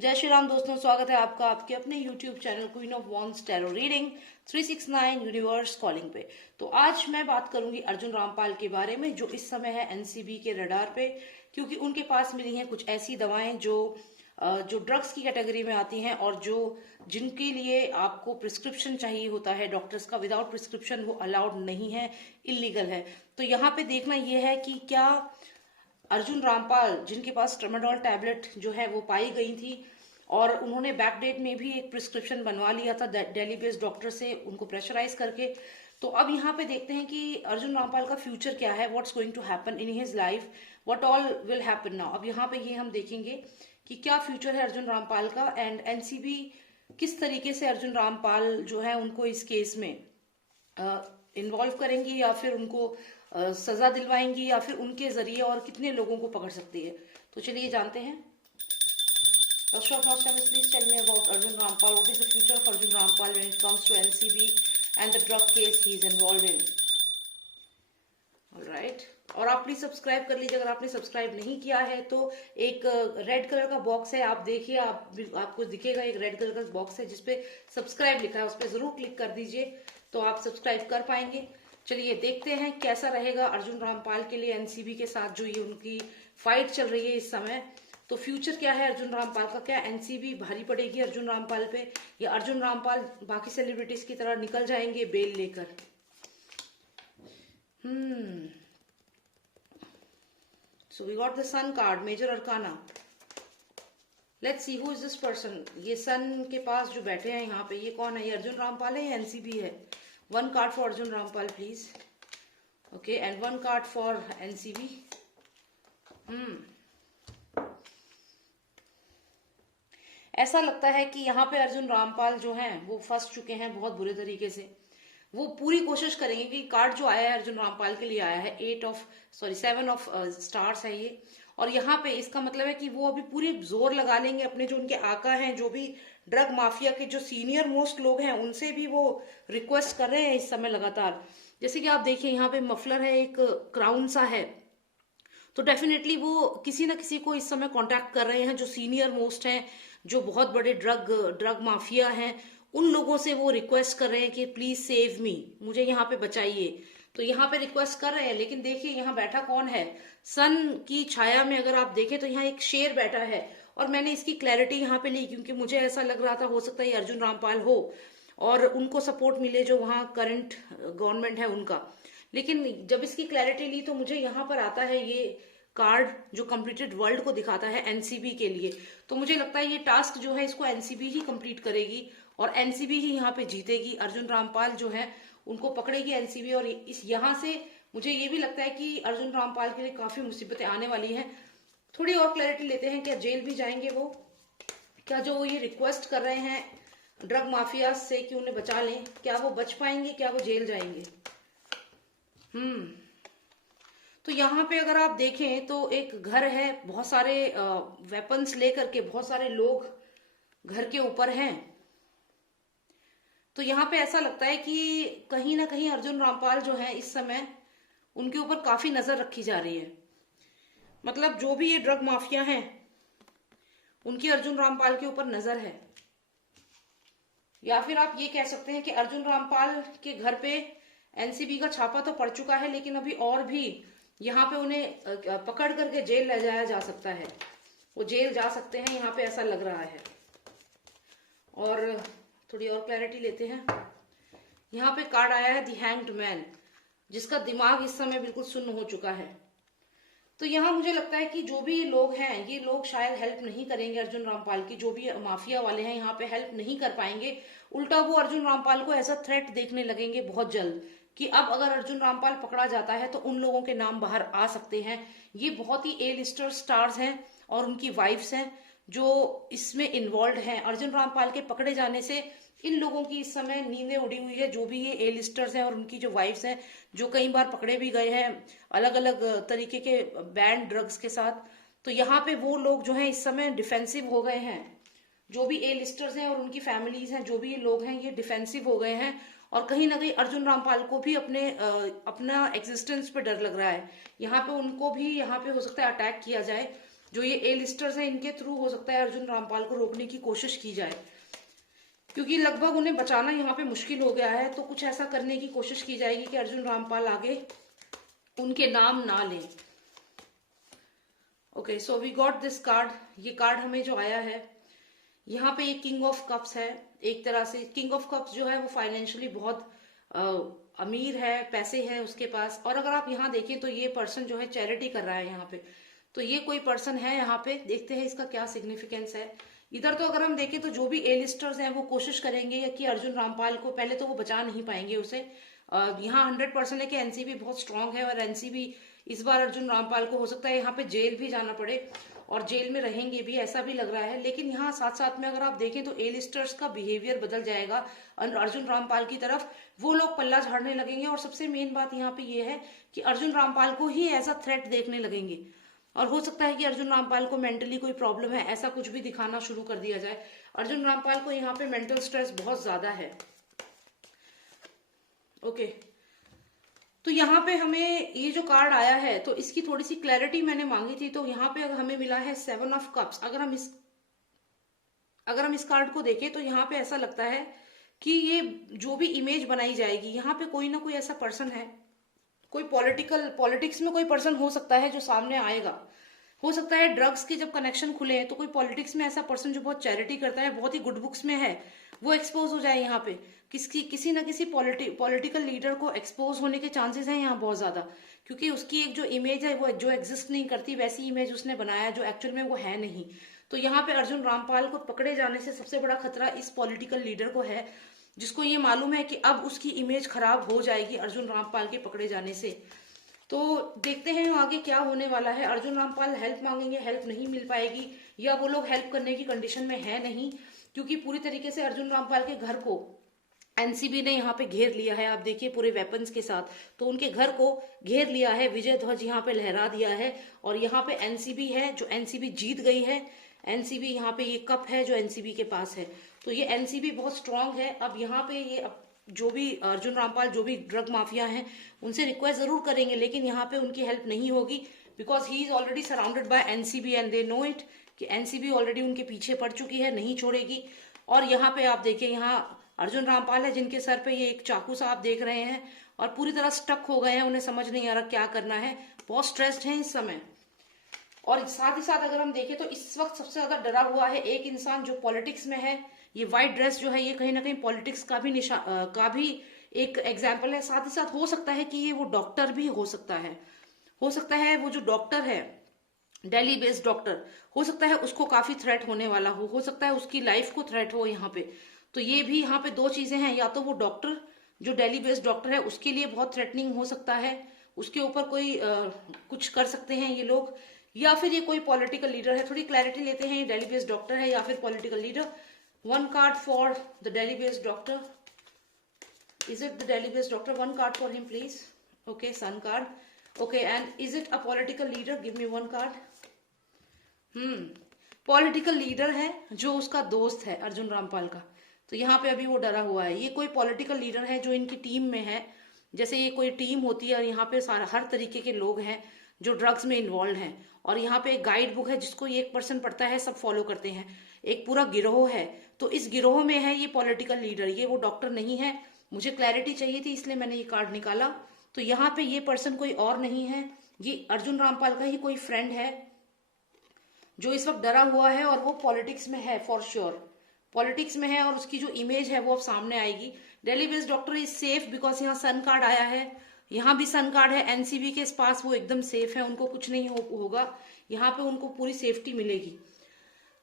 जय श्री राम दोस्तों, स्वागत है आपका आपके अपने YouTube channel queen of wands tarot reading 369 universe calling पे। तो आज मैं बात करूंगी अर्जुन रामपाल के बारे में, जो इस समय है एनसीबी के रडार पे, क्योंकि उनके पास मिली हैं कुछ ऐसी दवाएं जो ड्रग्स की कैटेगरी में आती हैं और जिनके लिए आपको प्रिस्क्रिप्शन चाहिए होता है डॉक्टर्स का। विदाउट प्रिस्क्रिप्शन वो अलाउड नहीं है, इलीगल है। तो यहाँ पे देखना यह है कि क्या अर्जुन रामपाल, जिनके पास ट्रामाडोल टैबलेट जो है वो पाई गई थी और उन्होंने बैकडेट में भी एक प्रिस्क्रिप्शन बनवा लिया था दिल्ली बेस्ड डॉक्टर से, उनको प्रेशराइज करके। तो अब यहाँ पे देखते हैं कि अर्जुन रामपाल का फ्यूचर क्या है, what's going to happen in his life, what all will happen now. अब यहाँ पे ये हम देखेंगे कि क्या फ्यूचर है अर्जुन रामपाल का, एंड एनसीबी किस तरीके से अर्जुन रामपाल जो है उनको इस केस में इन्वॉल्व करेंगी, या फिर उनको सजा दिलवाएंगी, या फिर उनके जरिए और कितने लोगों को पकड़ सकती है। तो चलिए जानते हैं। Please tell me about Arjun Rampal. What is the future of Arjun Rampal when it comes to NCB and the drug case he is involved in. Alright, और आप प्लीज सब्सक्राइब कर लीजिए अगर आपने सब्सक्राइब नहीं किया है तो। एक रेड कलर का बॉक्स है, आप देखिए, आपको दिखेगा एक रेड कलर का बॉक्स है जिसपे सब्सक्राइब लिखा है, उस पर जरूर क्लिक कर दीजिए तो आप सब्सक्राइब कर पाएंगे। चलिए देखते हैं कैसा रहेगा अर्जुन रामपाल के लिए एनसीबी के साथ जो ये उनकी फाइट चल रही है इस समय। तो फ्यूचर क्या है अर्जुन रामपाल का, क्या एनसीबी भारी पड़ेगी अर्जुन रामपाल पे, या अर्जुन रामपाल बाकी सेलिब्रिटीज की तरह निकल जाएंगे बेल लेकर। So we got the sun card, major arcana. Let's see who is this person. ये सन के पास जो बैठे हैं यहाँ पे, ये कौन है? ये अर्जुन रामपाल है या एनसीबी है? One card for Arjun Rampal please. Okay, and one card for NCB. ऐसा लगता है कि यहाँ पे अर्जुन रामपाल जो हैं वो फंस चुके हैं बहुत बुरे तरीके से। वो पूरी कोशिश करेंगे कि कार्ड जो आया है अर्जुन रामपाल के लिए आया है 7 ऑफ स्टार्स है ये, और यहाँ पे इसका मतलब है कि वो अभी पूरी जोर लगा लेंगे अपने जो उनके आका हैं, जो भी ड्रग माफिया के जो सीनियर मोस्ट लोग हैं, उनसे भी वो रिक्वेस्ट कर रहे हैं इस समय लगातार। जैसे कि आप देखिए यहाँ पे मफलर है, एक क्राउन सा है, तो डेफिनेटली वो किसी ना किसी को इस समय कांटेक्ट कर रहे हैं जो सीनियर मोस्ट हैं, जो बहुत बड़े ड्रग माफिया हैं। उन लोगों से वो रिक्वेस्ट कर रहे हैं कि प्लीज सेव मी, मुझे यहाँ पे बचाइए। तो यहाँ पे रिक्वेस्ट कर रहे हैं, लेकिन देखिए यहाँ बैठा कौन है? सन की छाया में अगर आप देखें तो यहाँ एक शेर बैठा है, और मैंने इसकी क्लैरिटी यहाँ पे ली क्योंकि मुझे ऐसा लग रहा था हो सकता है अर्जुन रामपाल हो और उनको सपोर्ट मिले जो वहाँ करंट गवर्नमेंट है उनका। लेकिन जब इसकी क्लैरिटी ली तो मुझे यहाँ पर आता है ये कार्ड जो कंप्लीटेड वर्ल्ड को दिखाता है एनसीबी के लिए। तो मुझे लगता है ये टास्क जो है इसको एनसीबी ही कंप्लीट करेगी और एनसीबी ही यहाँ पे जीतेगी। अर्जुन रामपाल जो है उनको पकड़ेगी एनसीबी, और इस यहाँ से मुझे ये भी लगता है कि अर्जुन रामपाल के लिए काफी मुसीबतें आने वाली हैं। थोड़ी और क्लैरिटी लेते हैं, क्या जेल भी जाएंगे वो? क्या जो वो ये रिक्वेस्ट कर रहे हैं ड्रग माफिया से कि उन्हें बचा लें, क्या वो बच पाएंगे, क्या वो जेल जाएंगे? तो यहाँ पे अगर आप देखें तो एक घर है, बहुत सारे वेपन्स लेकर के बहुत सारे लोग घर के ऊपर हैं। तो यहाँ पे ऐसा लगता है कि कहीं ना कहीं अर्जुन रामपाल जो है इस समय उनके ऊपर काफी नजर रखी जा रही है। मतलब जो भी ये ड्रग माफिया हैं उनकी अर्जुन रामपाल के ऊपर नजर है, या फिर आप ये कह सकते हैं कि अर्जुन रामपाल के घर पे एनसीबी का छापा तो पड़ चुका है, लेकिन अभी और भी यहाँ पे उन्हें पकड़ करके जेल ले जाया जा सकता है, वो जेल जा सकते हैं, यहाँ पे ऐसा लग रहा है। और थोड़ी और क्लैरिटी लेते हैं। यहाँ पे कार्ड आया है द हैंग्ड मैन, जिसका दिमाग इस समय बिल्कुल सुन्न हो चुका है। तो यहाँ मुझे लगता है कि जो भी ये लोग हैं, ये लोग शायद हेल्प नहीं करेंगे अर्जुन रामपाल की। जो भी माफिया वाले हैं यहाँ पे हेल्प नहीं कर पाएंगे, उल्टा वो अर्जुन रामपाल को ऐसा थ्रेट देखने लगेंगे बहुत जल्द कि अब अगर अर्जुन रामपाल पकड़ा जाता है तो उन लोगों के नाम बाहर आ सकते हैं। ये बहुत ही ए लिस्टर स्टार्स हैं और उनकी वाइफ्स हैं जो इसमें इन्वॉल्व हैं। अर्जुन रामपाल के पकड़े जाने से इन लोगों की इस समय नींदें उड़ी हुई है, जो भी ये ए लिस्टर्स हैं और उनकी जो वाइफ्स हैं, जो कई बार पकड़े भी गए हैं अलग अलग तरीके के बैंड ड्रग्स के साथ। तो यहाँ पे वो लोग जो हैं इस समय डिफेंसिव हो गए हैं, जो भी ए लिस्टर्स हैं और उनकी फैमिलीज हैं, जो भी ये लोग हैं ये डिफेंसिव हो गए हैं। और कहीं ना कहीं अर्जुन रामपाल को भी अपना एग्जिस्टेंस पे डर लग रहा है। यहाँ पे उनको भी यहाँ पे हो सकता है अटैक किया जाए, जो ये ए लिस्टर्स हैं इनके थ्रू हो सकता है अर्जुन रामपाल को रोकने की कोशिश की जाए, क्योंकि लगभग उन्हें बचाना यहाँ पे मुश्किल हो गया है। तो कुछ ऐसा करने की कोशिश की जाएगी कि अर्जुन रामपाल आगे उनके नाम ना लें। Okay, so we got this card. ये कार्ड हमें जो आया है यहाँ पे, ये किंग ऑफ कप्स है। एक तरह से किंग ऑफ कप्स जो है वो फाइनेंशियली बहुत अमीर है, पैसे हैं उसके पास। और अगर आप यहाँ देखें तो ये पर्सन जो है चैरिटी कर रहा है यहाँ पे, तो ये कोई पर्सन है यहाँ पे। देखते हैं इसका क्या सिग्निफिकेंस है। इधर तो अगर हम देखें तो जो भी ए लिस्टर्स हैं वो कोशिश करेंगे कि अर्जुन रामपाल को, पहले तो वो बचा नहीं पाएंगे उसे। यहाँ 100% है कि एनसीबी बहुत स्ट्रांग है, और एनसीबी इस बार अर्जुन रामपाल को हो सकता है यहाँ पे जेल भी जाना पड़े, और जेल में रहेंगे भी, ऐसा भी लग रहा है। लेकिन यहाँ साथ साथ में अगर आप देखें तो ए लिस्टर्स का बिहेवियर बदल जाएगा अर्जुन रामपाल की तरफ। वो लोग पल्ला झाड़ने लगेंगे, और सबसे मेन बात यहाँ पे ये है कि अर्जुन रामपाल को ही एज अ थ्रेट देखने लगेंगे। और हो सकता है कि अर्जुन रामपाल को मेंटली कोई प्रॉब्लम है, ऐसा कुछ भी दिखाना शुरू कर दिया जाए। अर्जुन रामपाल को यहाँ पे मेंटल स्ट्रेस बहुत ज्यादा है। ओके, तो यहाँ पे हमें ये जो कार्ड आया है तो इसकी थोड़ी सी क्लैरिटी मैंने मांगी थी। तो यहाँ पे हमें मिला है 7 ऑफ कप्स। अगर हम इस कार्ड को देखें तो यहाँ पे ऐसा लगता है कि ये जो भी इमेज बनाई जाएगी, यहाँ पे कोई ना कोई ऐसा पर्सन है, कोई पॉलिटिक्स में कोई पर्सन हो सकता है जो सामने आएगा। हो सकता है ड्रग्स के जब कनेक्शन खुले हैं तो कोई पॉलिटिक्स में ऐसा पर्सन जो बहुत चैरिटी करता है, बहुत ही गुड बुक्स में है, वो एक्सपोज हो जाए यहाँ पे। किसी ना किसी पॉलिटिकल लीडर को एक्सपोज होने के चांसेस हैं यहाँ बहुत ज्यादा, क्योंकि उसकी एक जो इमेज है वो जो एग्जिस्ट नहीं करती, वैसी इमेज उसने बनाया जो एक्चुअल में वो है नहीं। तो यहाँ पे अर्जुन रामपाल को पकड़े जाने से सबसे बड़ा खतरा इस पॉलिटिकल लीडर को है, जिसको ये मालूम है कि अब उसकी इमेज खराब हो जाएगी अर्जुन रामपाल के पकड़े जाने से। तो देखते हैं आगे क्या होने वाला है। अर्जुन रामपाल हेल्प मांगेंगे, हेल्प नहीं मिल पाएगी, या वो लोग हेल्प करने की कंडीशन में है नहीं, क्योंकि पूरी तरीके से अर्जुन रामपाल के घर को एनसीबी ने यहाँ पे घेर लिया है। आप देखिए पूरे वेपन्स के साथ, तो उनके घर को घेर लिया है, विजय ध्वज यहाँ पे लहरा दिया है, और यहाँ पे एनसीबी है जो एनसीबी जीत गई है। एनसीबी यहाँ पे ये कप है जो एनसीबी के पास है, तो ये एनसीबी बहुत स्ट्रांग है। अब यहाँ पे ये जो भी अर्जुन रामपाल, जो भी ड्रग माफिया हैं, उनसे रिक्वेस्ट जरूर करेंगे, लेकिन यहाँ पे उनकी हेल्प नहीं होगी, because he is already surrounded by NCB and they know it कि एनसीबी ऑलरेडी उनके पीछे पड़ चुकी है, नहीं छोड़ेगी। और यहाँ पे आप देखिए, यहाँ अर्जुन रामपाल है जिनके सर पे ये एक चाकू सा आप देख रहे हैं, और पूरी तरह स्टक हो गए हैं, उन्हें समझ नहीं आ रहा क्या करना है, बहुत स्ट्रेस्ड हैं इस समय। और साथ ही साथ अगर हम देखें तो इस वक्त सबसे ज्यादा डरा हुआ है एक इंसान जो पॉलिटिक्स में है। ये व्हाइट ड्रेस जो है ये कहीं ना कहीं पॉलिटिक्स का भी एक एग्जाम्पल है। साथ ही साथ हो सकता है कि ये वो डॉक्टर भी हो सकता है, वो जो डॉक्टर है, दिल्ली बेस्ड डॉक्टर, हो सकता है उसको काफी थ्रेट होने वाला हो सकता है उसकी लाइफ को थ्रेट हो यहाँ पे। तो ये भी यहाँ पे दो चीजें हैं, या तो वो डॉक्टर जो दिल्ली बेस्ड डॉक्टर है उसके लिए बहुत थ्रेटनिंग हो सकता है, उसके ऊपर कोई कुछ कर सकते हैं ये लोग, या फिर ये कोई पॉलिटिकल लीडर है। थोड़ी क्लैरिटी लेते हैं, ये दिल्ली बेस्ड डॉक्टर है या फिर political leader. 1 card for the Delhi based doctor. Is it the Delhi based doctor? 1 card for him please. Okay, sun card. Okay, and is it a political leader? Give me 1 card. Political leader है जो उसका दोस्त है अर्जुन रामपाल का, तो यहाँ पे अभी वो डरा हुआ है। ये कोई पॉलिटिकल लीडर है जो इनकी टीम में है, जैसे ये कोई टीम होती है और यहाँ पे हर तरीके के लोग हैं जो ड्रग्स में इन्वॉल्व हैं। और यहाँ पे एक गाइड बुक है जिसको ये 1% पढ़ता है, सब फॉलो करते हैं, एक पूरा गिरोह है। तो इस गिरोह में है ये पॉलिटिकल लीडर, ये वो डॉक्टर नहीं है। मुझे क्लैरिटी चाहिए थी इसलिए मैंने ये कार्ड निकाला। तो यहाँ पे ये पर्सन कोई और नहीं है, ये अर्जुन रामपाल का ही कोई फ्रेंड है जो इस वक्त डरा हुआ है, और वो पॉलिटिक्स में है, फॉर श्योर पॉलिटिक्स में है, और उसकी जो इमेज है वो अब सामने आएगी। Delhi based doctor is safe because यहाँ सन कार्ड आया है, यहाँ भी सन कार्ड है। एनसीबी के पास वो एकदम सेफ है, उनको कुछ नहीं होगा, यहाँ पे उनको पूरी सेफ्टी मिलेगी।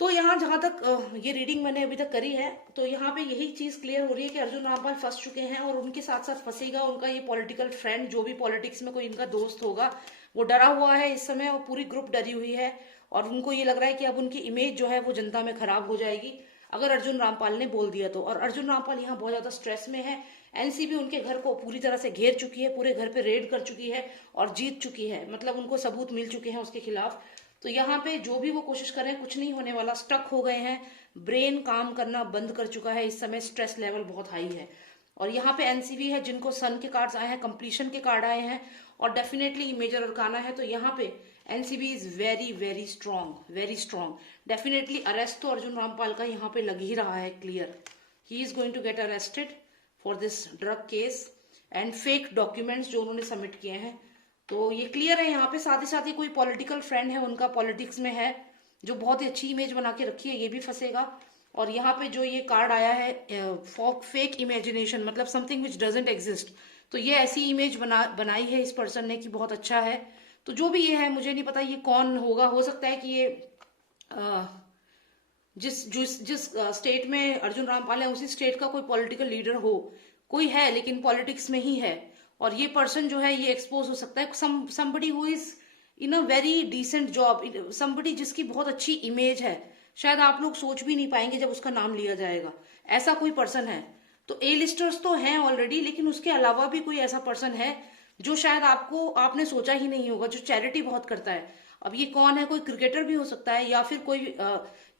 तो यहाँ जहां तक ये रीडिंग मैंने अभी तक करी है, तो यहाँ पे यही चीज क्लियर हो रही है कि अर्जुन रामपाल फंस चुके हैं, और उनके साथ साथ फंसेगा उनका ये पॉलिटिकल फ्रेंड, जो भी पॉलिटिक्स में कोई इनका दोस्त होगा, वो डरा हुआ है इस समय, और पूरी ग्रुप डरी हुई है, और उनको ये लग रहा है कि अब उनकी इमेज जो है वो जनता में खराब हो जाएगी अगर अर्जुन रामपाल ने बोल दिया तो। और अर्जुन रामपाल यहाँ बहुत ज्यादा स्ट्रेस में है। एनसीबी उनके घर को पूरी तरह से घेर चुकी है, पूरे घर पे रेड कर चुकी है और जीत चुकी है, मतलब उनको सबूत मिल चुके हैं उसके खिलाफ। तो यहाँ पे जो भी वो कोशिश कर रहे हैं कुछ नहीं होने वाला, स्टक हो गए हैं, ब्रेन काम करना बंद कर चुका है इस समय, स्ट्रेस लेवल बहुत हाई है। और यहाँ पे एनसीबी है जिनको सन के कार्ड्स आए हैं, कंप्लीशन के कार्ड आए हैं, और डेफिनेटली मेजर अरकाना है। तो यहाँ पे NCB is very very strong, very strong. Definitely arrest तो अर्जुन रामपाल का यहाँ पे लग ही रहा है, clear. He is going to get arrested for this drug case and fake documents जो उन्होंने सबमिट किए हैं, तो ये क्लियर है यहाँ पे। साथ ही कोई पॉलिटिकल फ्रेंड है उनका, पॉलिटिक्स में है, जो बहुत ही अच्छी इमेज बना के रखी है, ये भी फंसेगा। और यहाँ पे जो ये कार्ड आया है फेक इमेजिनेशन, मतलब समथिंग विच डजेंट एग्जिस्ट, तो ये ऐसी इमेज बनाई है इस पर्सन ने कि बहुत अच्छा है। तो जो भी ये है, मुझे नहीं पता ये कौन होगा। हो सकता है कि ये जिस स्टेट में अर्जुन रामपाल है उसी स्टेट का कोई पॉलिटिकल लीडर हो, कोई है लेकिन पॉलिटिक्स में ही है। और ये पर्सन जो है ये एक्सपोज हो सकता है, somebody who is in a very decent job, somebody जिसकी बहुत अच्छी इमेज है, शायद आप लोग सोच भी नहीं पाएंगे जब उसका नाम लिया जाएगा, ऐसा कोई पर्सन है। तो ए लिस्टर्स तो हैं ऑलरेडी, लेकिन उसके अलावा भी कोई ऐसा पर्सन है जो शायद आपने सोचा ही नहीं होगा, जो चैरिटी बहुत करता है। अब ये कौन है? कोई क्रिकेटर भी हो सकता है, या फिर कोई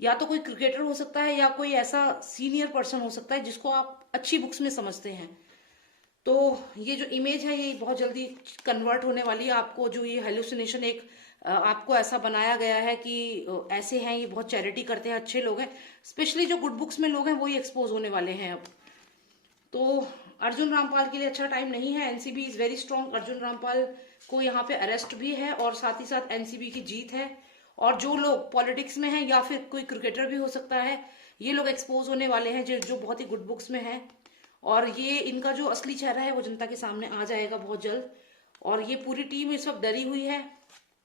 या तो कोई क्रिकेटर हो सकता है, या कोई ऐसा सीनियर पर्सन हो सकता है जिसको आप अच्छी बुक्स में समझते हैं। तो ये जो इमेज है ये बहुत जल्दी कन्वर्ट होने वाली है। आपको जो ये हेलुसिनेशन आपको ऐसा बनाया गया है कि ऐसे हैं, ये बहुत चैरिटी करते हैं, अच्छे लोग हैं, स्पेशली जो गुड बुक्स में लोग हैं वही एक्सपोज होने वाले हैं अब। तो अर्जुन रामपाल के लिए अच्छा टाइम नहीं है। NCB is very strong. Arjun Rampal को यहाँ पे अरेस्ट भी है और साथ ही साथ एनसीबी की जीत है। और जो लोग पॉलिटिक्स में हैं या फिर कोई क्रिकेटर भी हो सकता है, ये लोग एक्सपोज होने वाले हैं जो बहुत ही गुड बुक्स में है। और ये इनका जो असली चेहरा है वो जनता के सामने आ जाएगा बहुत जल्द। और ये पूरी टीम इस वक्त डरी हुई है,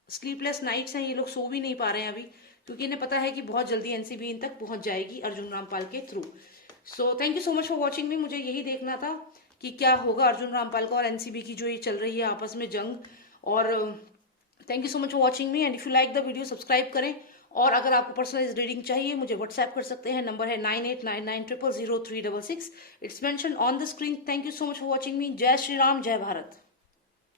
स्लीपलेस नाइट्स हैं, ये लोग सो भी नहीं पा रहे हैं अभी, क्योंकि इन्हें पता है कि बहुत जल्दी एनसीबी इन तक पहुंच जाएगी अर्जुन रामपाल के through. So thank you so much for watching मी। मुझे यही देखना था कि क्या होगा अर्जुन रामपाल का और एनसीबी की जो ये चल रही है आपस में जंग। और thank you so much for watching me, and if you like the video subscribe करें। और अगर आपको पर्सनलाइज रीडिंग चाहिए मुझे व्हाट्सएप कर सकते हैं, नंबर है 9899000366। It's mention on the screen. Thank you so much for watching मी। जय श्री राम, जय भारत।